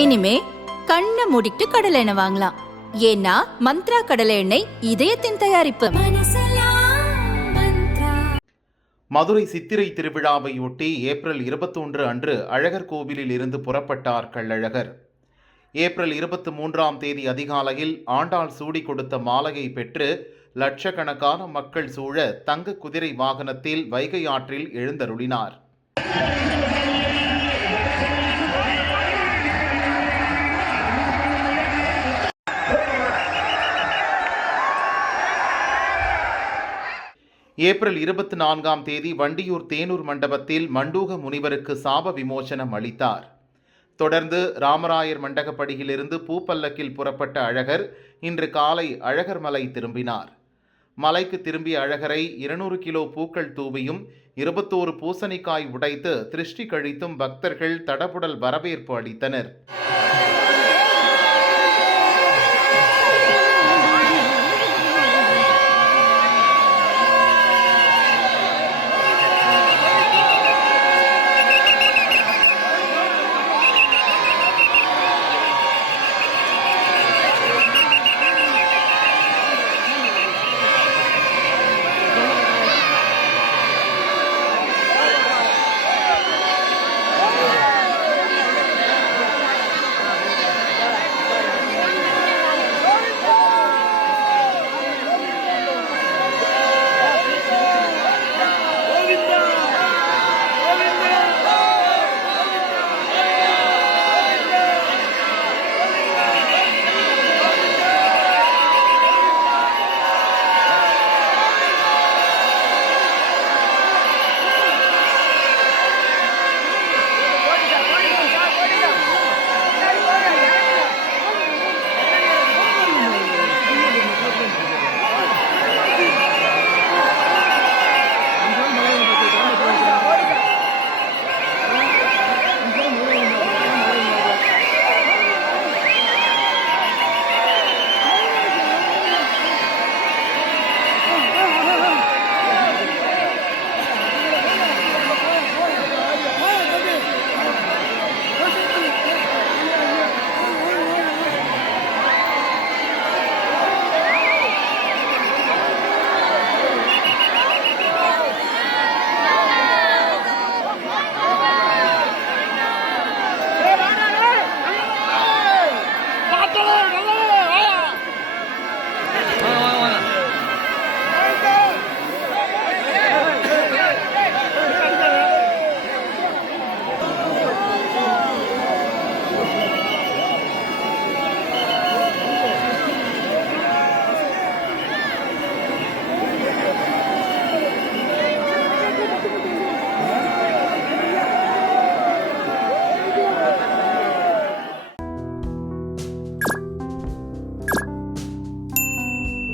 இனிமே கண்ணை மூடிட்டு கடலை எண்ணெய் வாங்கலாம். ஏன்னா மந்த்ரா கடலை எண்ணெய் இதயத்தின் தயாரிப்பு. மதுரை சித்திரை திருவிழாவையொட்டி ஏப்ரல் 21 அன்று அழகர் கோவிலில் இருந்து புறப்பட்டார் கள்ளழகர். ஏப்ரல் 23ஆம் தேதி அதிகாலையில் ஆண்டாள் சூடி கொடுத்த மாலையை பெற்று லட்சக்கணக்கான மக்கள் சூழ தங்க குதிரை வாகனத்தில் வைகை ஆற்றில் எழுந்தருளினார். ஏப்ரல் 24ஆம் தேதி வண்டியூர் தேனூர் மண்டபத்தில் மண்டூக முனிவருக்கு சாப விமோசனம் அளித்தார். தொடர்ந்து ராமராயர் மண்டகப்படியிலிருந்து பூப்பல்லக்கில் புறப்பட்ட அழகர் இன்று காலை அழகர் மலை திரும்பினார். மலைக்கு திரும்பிய அழகரை 200 கிலோ பூக்கள் தூவியும் 21 பூசணிக்காய் உடைத்து திருஷ்டி கழித்தும் பக்தர்கள் தடபுடல் வரவேற்பு அளித்தனர்.